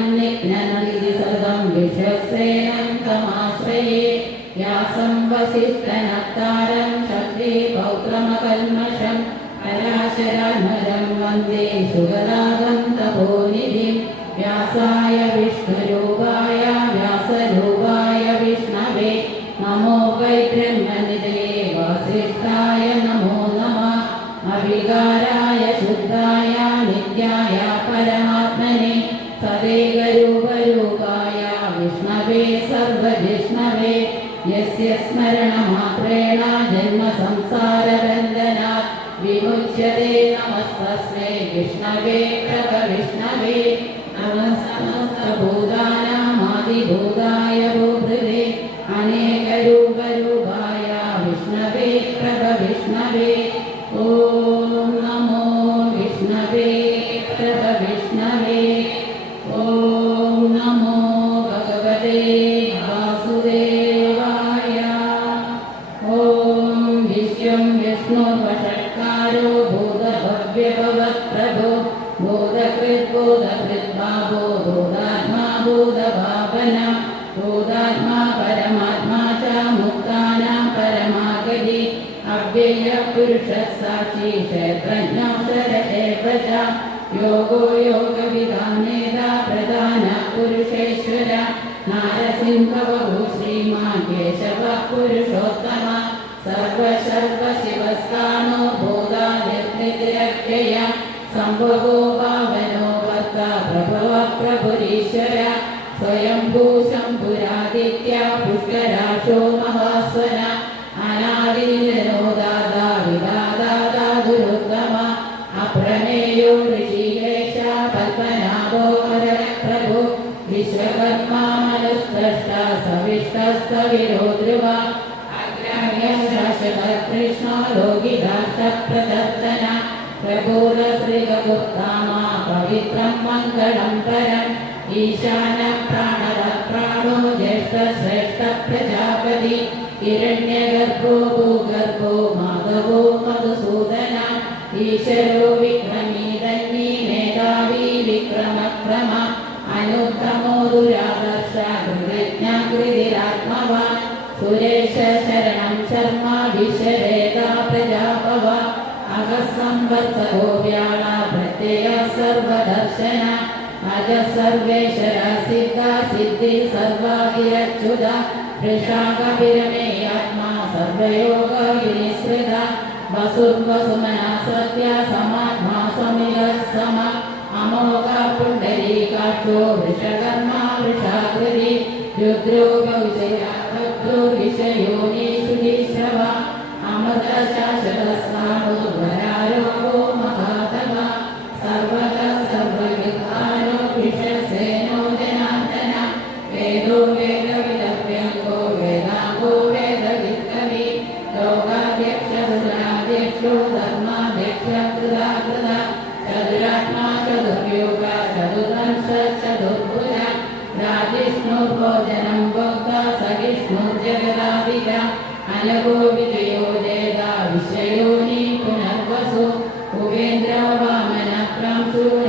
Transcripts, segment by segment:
ജ്ഞാനനിഘ്നനന്ദി സദം വിശ്വസേനം തമാശ്രയേ വ്യാസം വസിഷ്ഠനത്താരം ശക്തി പൗത്രമകൽമഷം. പരാശരാത്മജം വന്ദേ സുഗതാഗം തപോനിധിം വ്യാസായ വിഷ്ണുരൂപായ नमस्तस्मै ഭൂതഭാവന ഭൂതാത്മാ പരമാത്മാ ച മുക്താനാം പരമാഗതി. അവ്യയ പുരുഷ സാക്ഷി ക്ഷേത്രജ്ഞോഷര ഏവ ച. യോഗോ യോഗവിധാനേത പ്രധാന പുരുഷേശ്വര. നാരസിംഹവഭൂ ശ്രീമാൻ കേശവ പുരുഷോത്തമ സർവശർവ ശിവസ്ഥാനോ ഭൂതാദിത്യതിരക്ഷയ സംഭവോ പാവനോ वर्त प्रभव प्रभुरीश्वर स्वयम्भू शम्भुरादित्य पुष्कराशो महास्वन अनादिनो दादा विदादा गुरुत्तम अप्रमेयो ऋषिकेश पद्मनाभो प्रभु विश्वकर्मा मनुस्पृष्टा सविष्टस्तविरो ध्रुव कृष्ण लोकिदाशप्रदर्शन प्रभुरश्रीगुप्तामा पवित्रं मङ्गलं परम् ईशान प्राणवप्राणो ज्येष्ठश्रेष्ठ प्रजापति हिरण्यगर्भो भूगर्भो माधवो मधुसूदन ईशरो विक्रमी धन्वी मेधावी विक्रमक्रम सर्वेश्वर सिद्धा सिद्धि सर्वादिरच्युता वृषाकविरमे आत्मा सर्वयोग वसुर्वसुमना सत्या समात्मा समिलः सम अमोघा पुण्डरीकाक्षो वृषकर्मा वृषाकृति रुद्रो Upendra Vaman प्रांशुरमोघ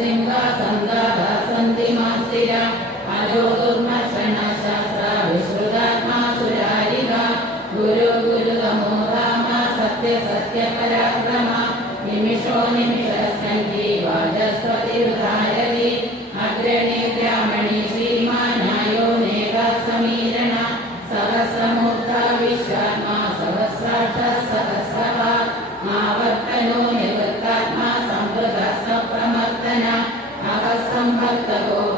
Sing us Tá Santa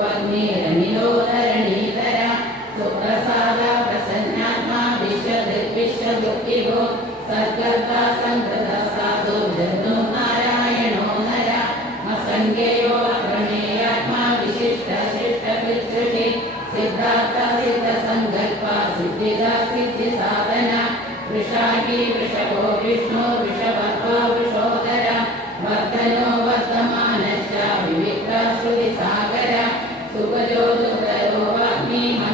โลกะโลวะมีหา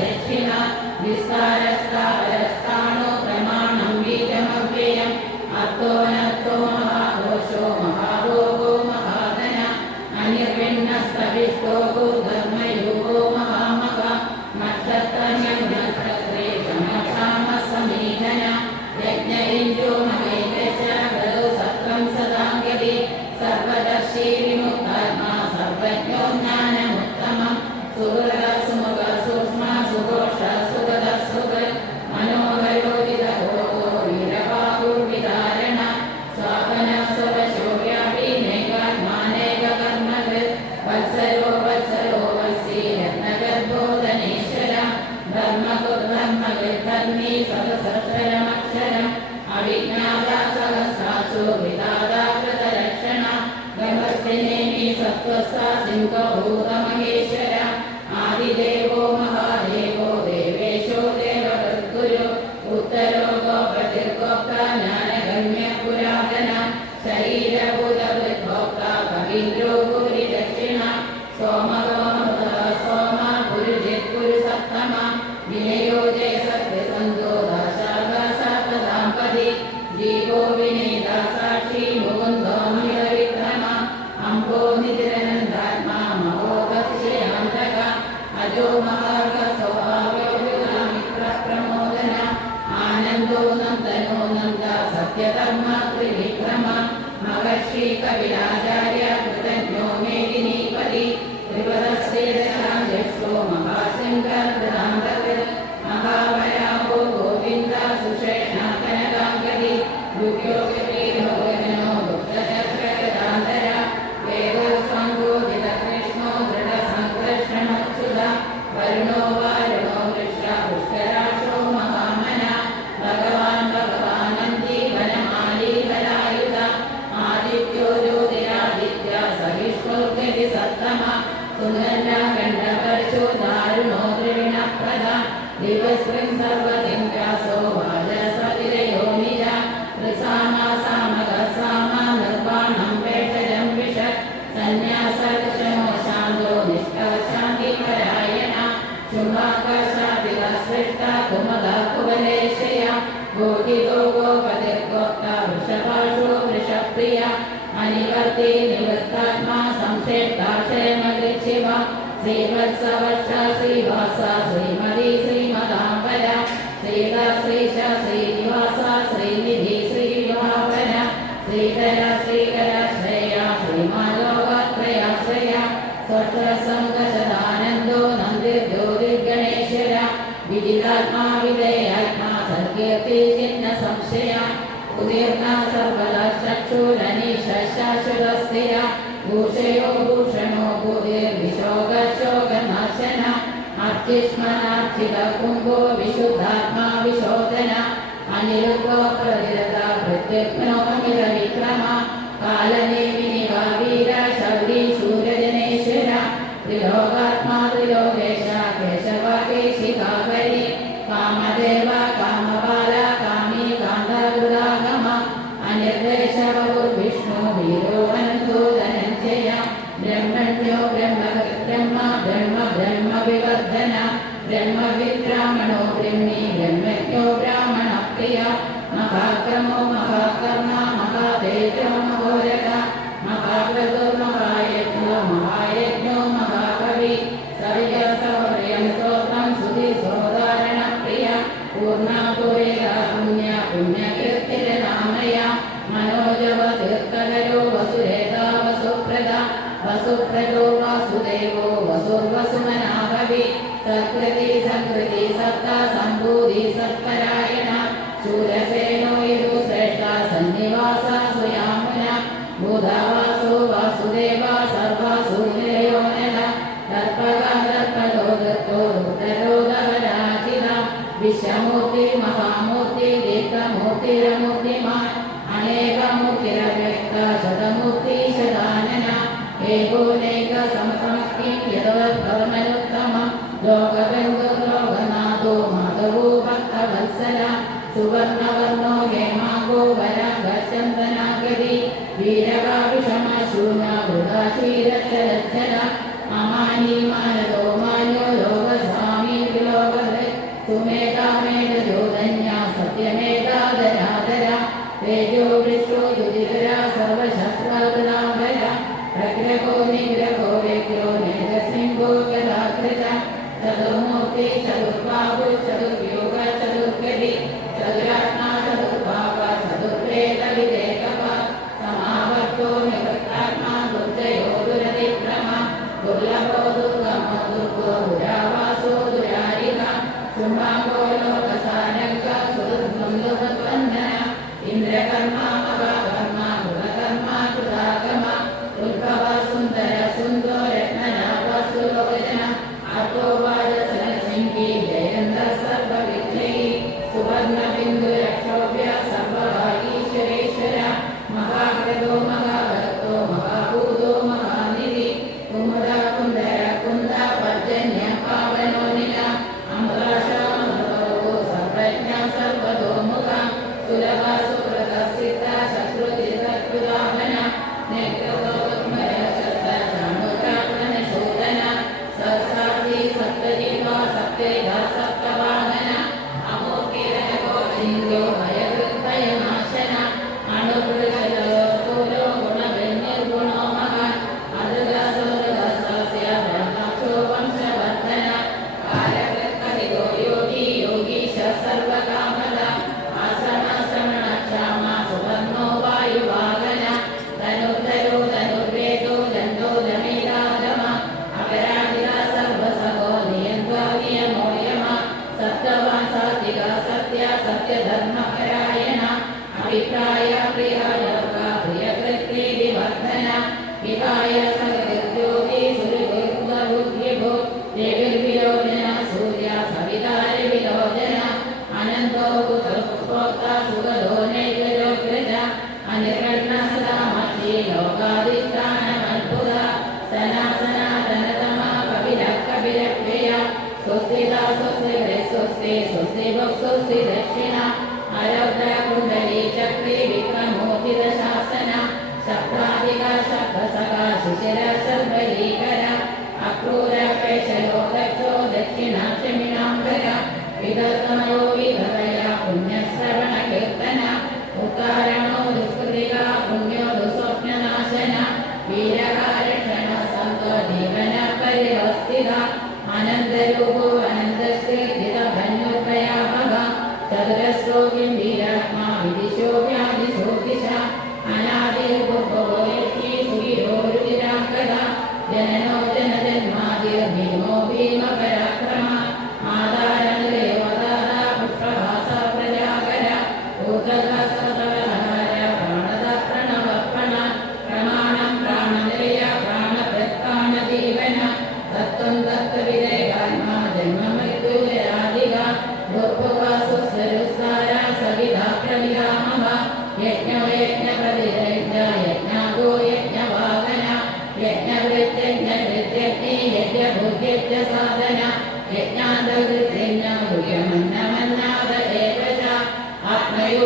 ദക്ഷിണ വിസ്താരസ്ഥാനോ പ്രമാണം വീരമവ്യയം? അത്തോനത്തോ മഹാഘോഷോ മഹാഭോഗോ മഹാധന അനിർവിണ്ണ Dios യജ്ഞ സംശയ? ഉദീർണ സർവദശക്ഷൂരനീഷ ശാശ്വതസ്ഥിര ഭൂഷയോ ഭൂഷണോ ഭൂതിർവിശോകശോകനാശന അർച്ചിഷ്മനാർച്ചിത കുംഭോ വിശുദ്ധാത്മാ വിശോധന. അനിരുദ്ധോ പ്രതിരത പ്രത്യഗ്നോ അമിത വിക്രമ കാലനേവിനി വാവീരാശ ब्रह्मण्यो ब्रह्मगत्यन्म ब्रह्म ब्रह्मविवर्धन ब्रह्मविद्रामणो ब्रह्मी ब्रह्मज्ञो ब्राह्मणप्रिय महाक्रमो महाकर्मा महादेव्यो അശ്വീരത്തെ രക്ഷക അമാനിമാരോ Remember.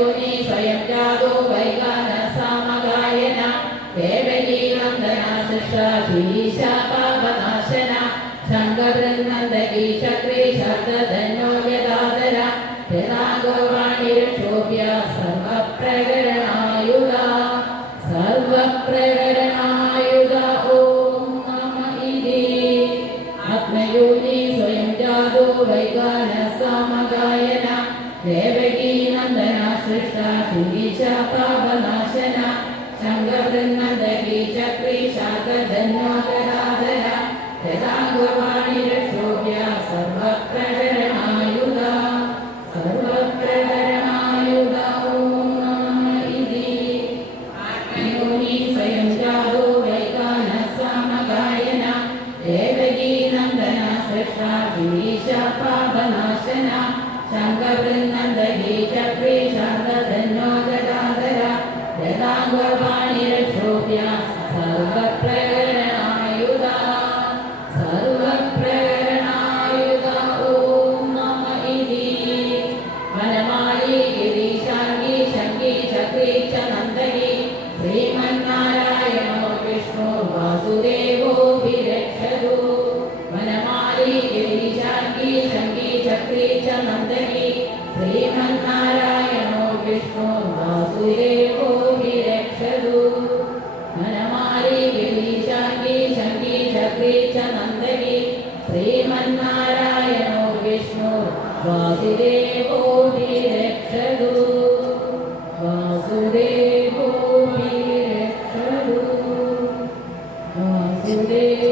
आत्मयोनि स्वयं जातो वैगानसामगायन देवकीनन्दना सृष्टा entender